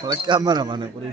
Cámara, mano, por ahí.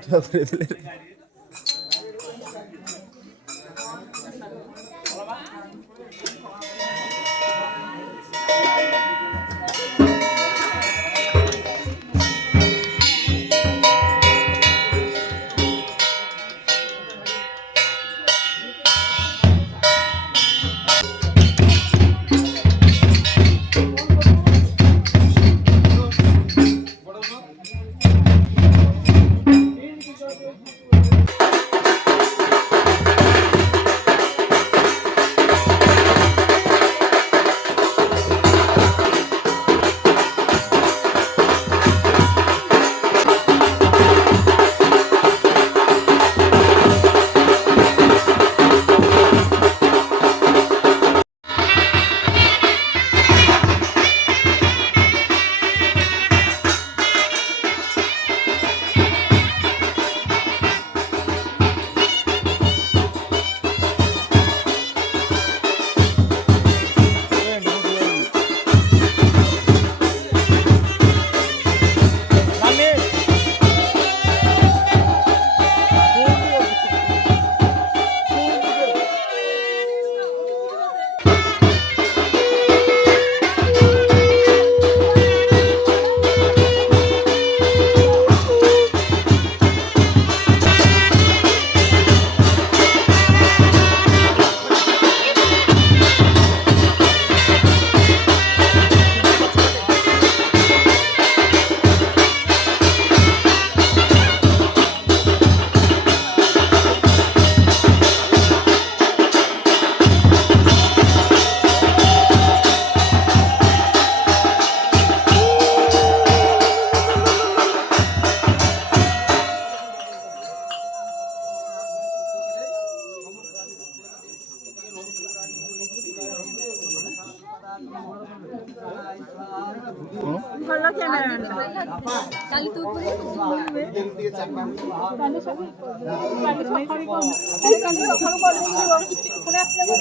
ଭଲ camera କାଲି ତୁ ପୁରୀ କାଲି ସକାଳୁ କରିଦେଇଯିବ ପୁଣି ଆସିଲେ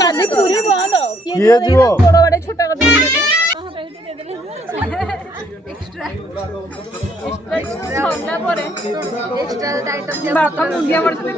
କାଲି ପୁରୀ ବନ୍ଦ କିଏ ଯିବ ବଡ଼ ଗାଡ଼ି ଛୋଟ ଗାଡ଼ି ଏକ୍ସଟ୍ରା ସରିଲା ପରେ ଏକ୍ସଟ୍ରା ଆଇଟମ୍ ବାପା ମୁଣ୍ଡିଆ ପଡ଼ିଥିଲେ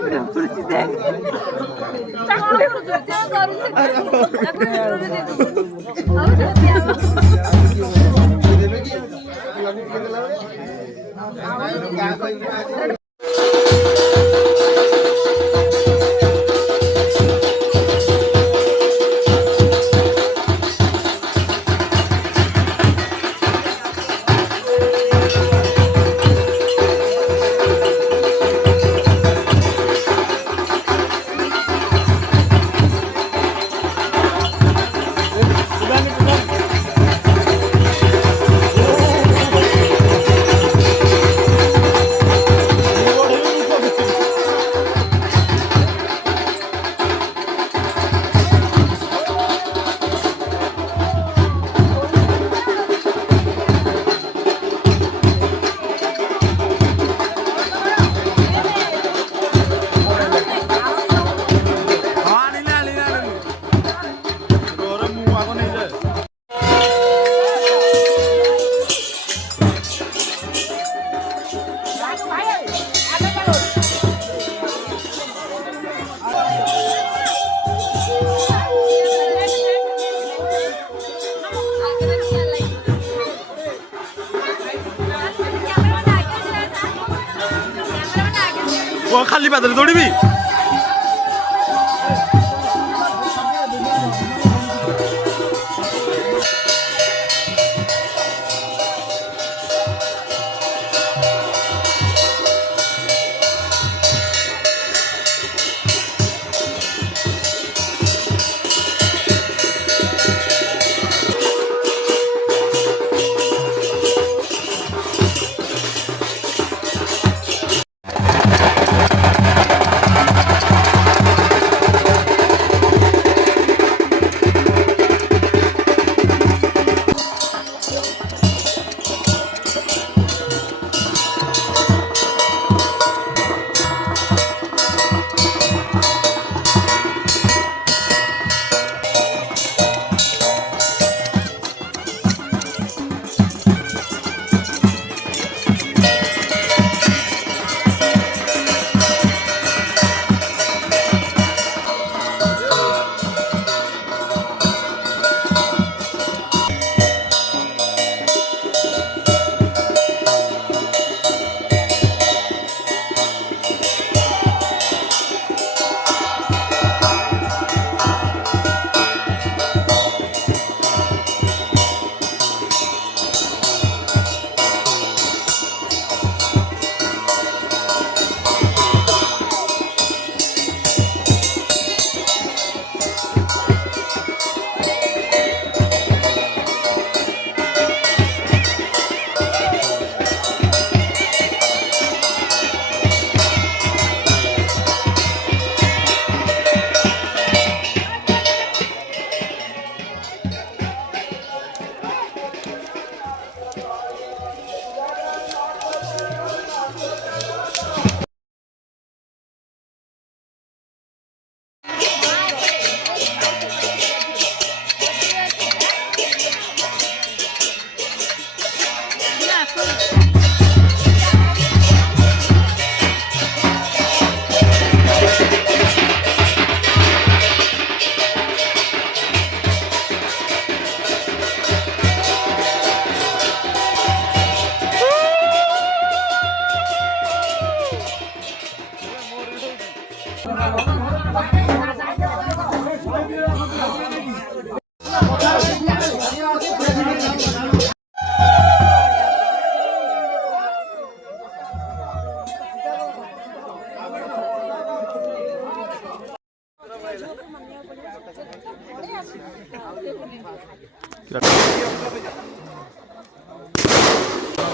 खाली पैदल दौड़ी भी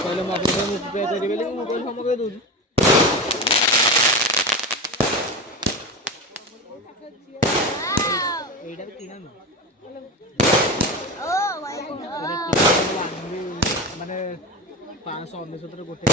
पहले मोबाइल हम के दूँ माने 519 गोटे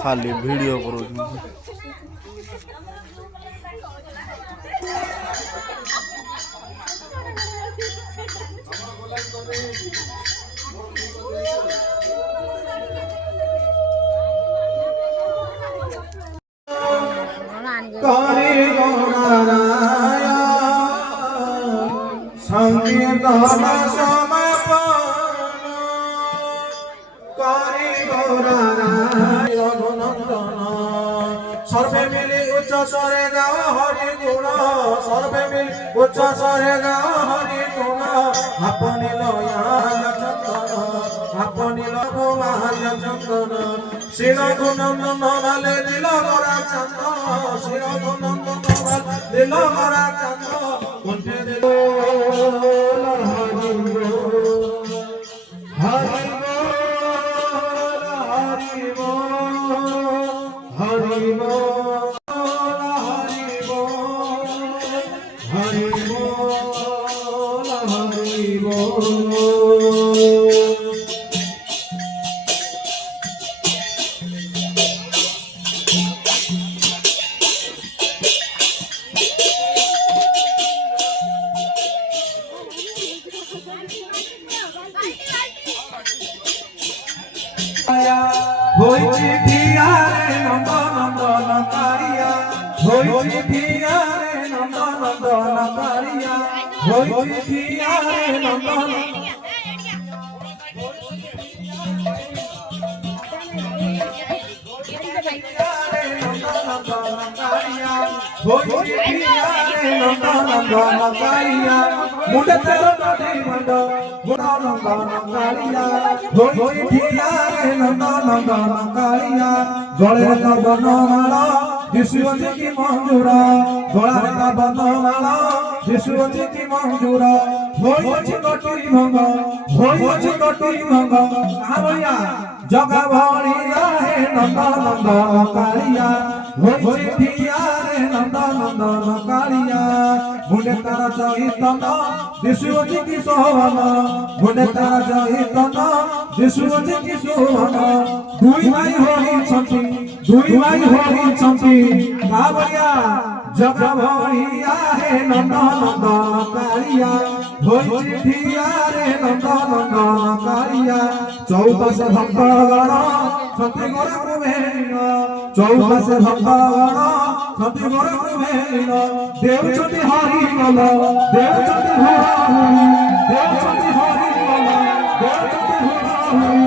खाली वीडियो करूँ संकीर्तन समापन स्वरे गाओ हरि गुण सर्वे मिल उच्च स्वरे गाओ हरि गुण अपनी लयाल चंदन अपनी लगो महाल चंदन शिर गुनंदन लाले दिल गरा चंद शिर गुनंदन लाले दिल गरा चंद कुंठे दिल हरि बोल हरि बोल हरि बोल हरि बोल हरि बोल होइछि धिया रे नंद नंदन कारिया होइछि धिया रे नंद नंदन कारिया होइछि धिया रे नंद होइछि धिया रे नंद नंदन कारिया मुंडे तेरो नदी बंद गुणा नंदन कारिया होइछि धिया रे नंद नंदन कारिया गळे न बनमाला दिसुअछि कि मंजूरा गळे न बनमाला दिसुअछि कि मंजूरा होइछि कटुई भंग होइछि कटुई भंग आवया जगा भरिया हे नंद नंदन कारिया होइछि धिया रे नंद नंदन कारिया मुंडे तारा चैतन दिसुअछि कि सोहन मुंडे तारा चैतन दिसुअछि कि सोहन दुई भाई होइछन्ति कावरिया जगा भरिया हे नंद नंदन कारिया होइछि धिया रे नंद नंदन कारिया चौपाशे भक्तगण सती गोर कुबेर चौपाशे भक्तगण सती गोर कुबेर देवचंदी हरि बोल देवचंदी हरि देवचंदी हरि बोल देवचंदी हरि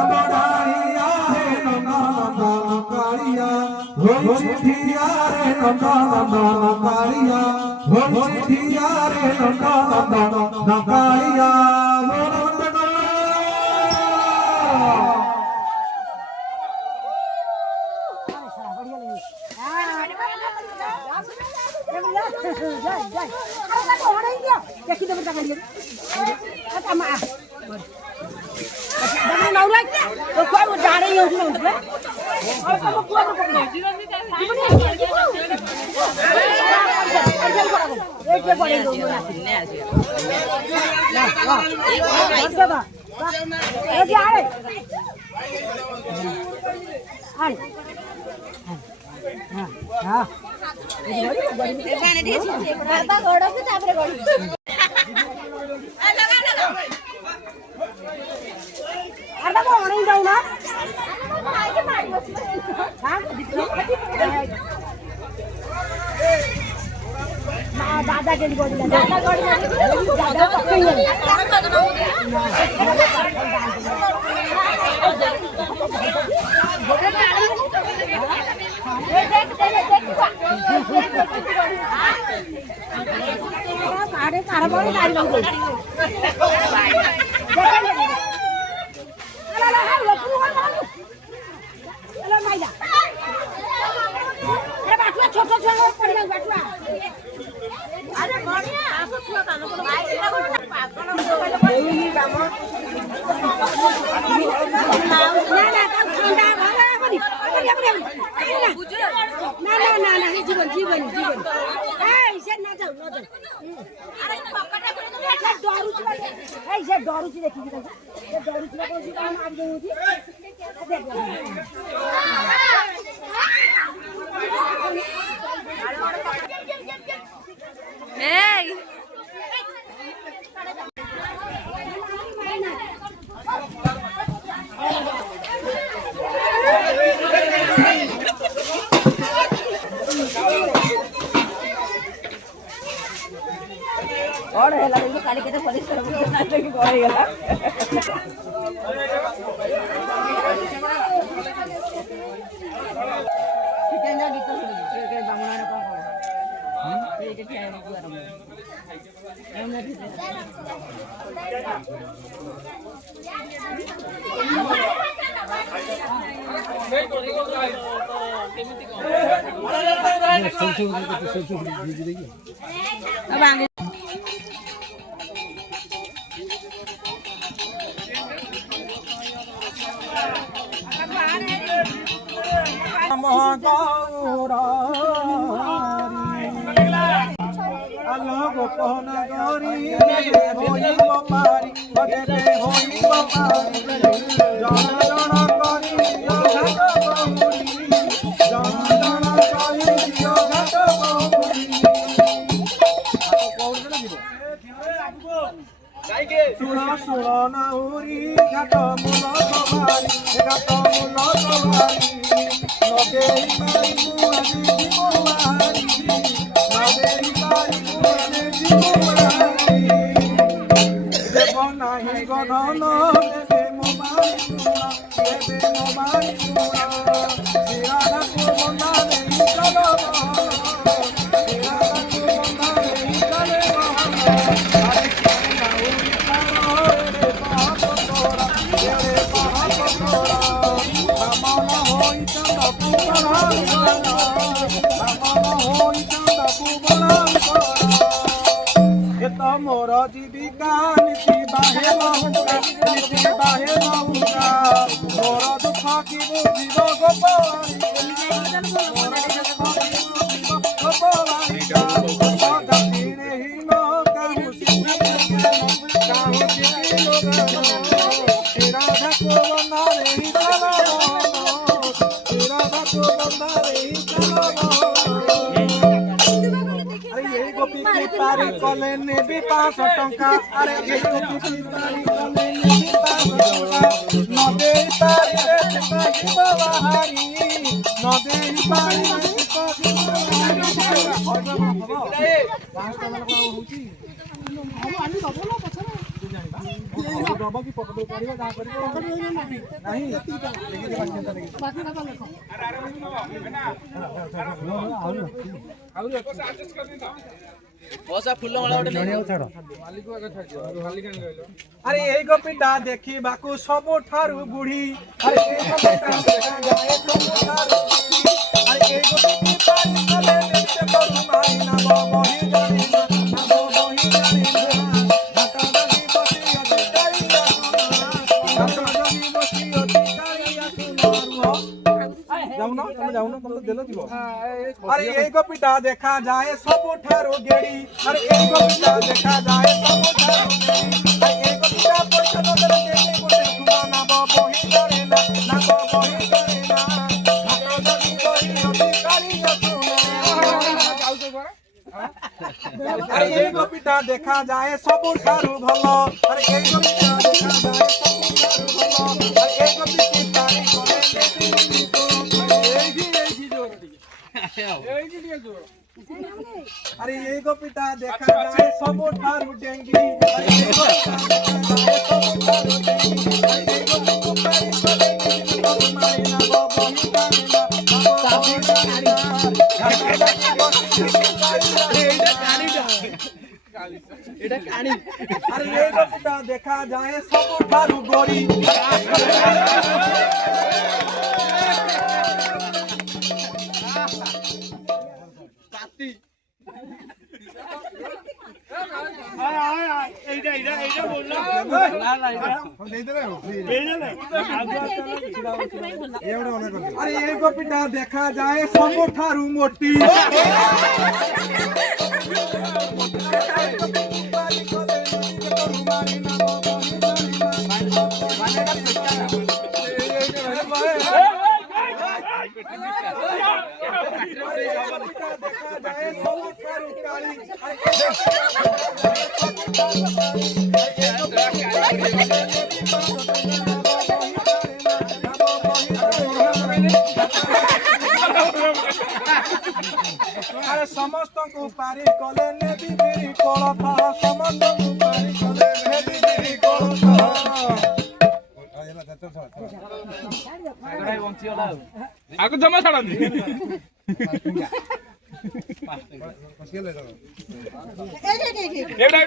अबडारिया हे नंद नंदन कारिया होइछि धिया रे नंद नंदन कारिया होइछि धिया रे नंद नंदन कारिया दादा के लिए दादा दादा और हेला देखो काली केते पुलिस कर नाच के गई गला चिकन गीत सुन के बामना আলো গোপন গরি হইব পারি বদে হইব পারি জন জন করি ঘাট গৌরী জন জন করি ঘাট গৌরী শুণ শুণ নাউরি ঘাট মূল সবারি ঘাট মূল সবারি নদেই পাই মুআজি জীববারি নদেই পাই মুআজি জীববারি দেব নাহি গণন দেবে মোবাইল শুনা দেবে মোবাইল শুনা শিরাধা কুমন্দা নেই চলো শিরাধা কুমন্দা নেই চলে আরে নাউরি পারো রে পাপ তোরা রে পাপ তোরা আমন হই চন্দ কুবরাম করা আমন হই চন্দ কুবরাম করা এ তো মোর জীবিকা নীতি বাহে মহুকা নীতি বাহে মহুকা মোর দুঃখ কি বুঝিব গোপালি মোর দুঃখ কি বুঝিব গোপালি জাতিরে হীন কাহু শিখিলো রাধা গোবন্দা রে চলো রাধা গোবন্দা রে চলো আরে এই গোপী কি পারি কলে নেবি 500 টঙ্কা আরে এই গোপী কি পারি কলে নেবি 500 টঙ্কা নদে পারি রে পাখি বাহারি নদে পারি রে পাখি বাহারি 500 টাকা হউছি আমি বাবলা পছরা डबा की पकड़ पड़िबो जा करिबो नहीं देखि जे बाकी ना लेखो अरे एई गोपीटा देखी बाकू सब ठारू बुढ़ी अरे एई गोपीटा देखा जाए सब ठारू अरे एई गोपी पारी चले देखते करू माई ना बही जानी ना बही जानी ना घाटा दगी बसी अधिकारिया घाटा दगी बसी अधिकारिया सुनारू जाउना तुम देलो जीवो अरे एई गोपीटा देखा जाए सब ठारू गेड़ी अरे एई गोपीटा देखा जाए सब ठारू गेड़ी अरे एई गोपीटा पैसा न देले देते गोटे सुना ना बही करे ना बही करे ना घाटा दगी बसी अधिकारिया सुना जाउ तो बरा अरे एई गोपीटा देखा जाए सब ठारू भलो अरे एई गोपीटा देखा जाए सब ठारू भलो अरे एई गोपी की तारी करे लेती तो अरे ये गोपीटा देखा जाए सब ठारू डेंगी अरे ये गोपीटा देखा जाए सब ठारू डेंगी अरे ये गोपी को पारी चले नहीं तो मारी ना बही जाने ना बही जाने ना अरे ये गोपीटा देखा जाए सब ठारू गोरी अरे ये गोपीटा देखा जाए सब ठारू मोटी अरे समस्त को पारी कले नेबी बिरी कोलथा समस्त को पारी कले नेबी बिरी कोलथा आगु जमा छाडंदी एडा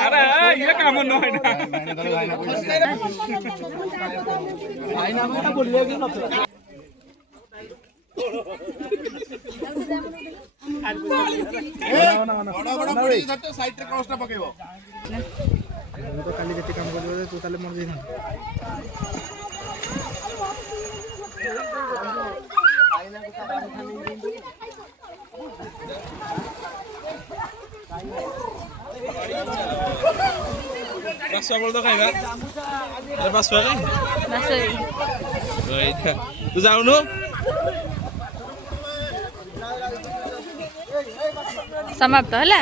ଆରେ ଇଏ କାମ ନୁହେଁ ନା ପାଶୁଆ ବଳଦ ଖାଇବା ପାଶୁଆ ତୁ ଯାଉନୁ ସମାପ୍ତ ହେଲା।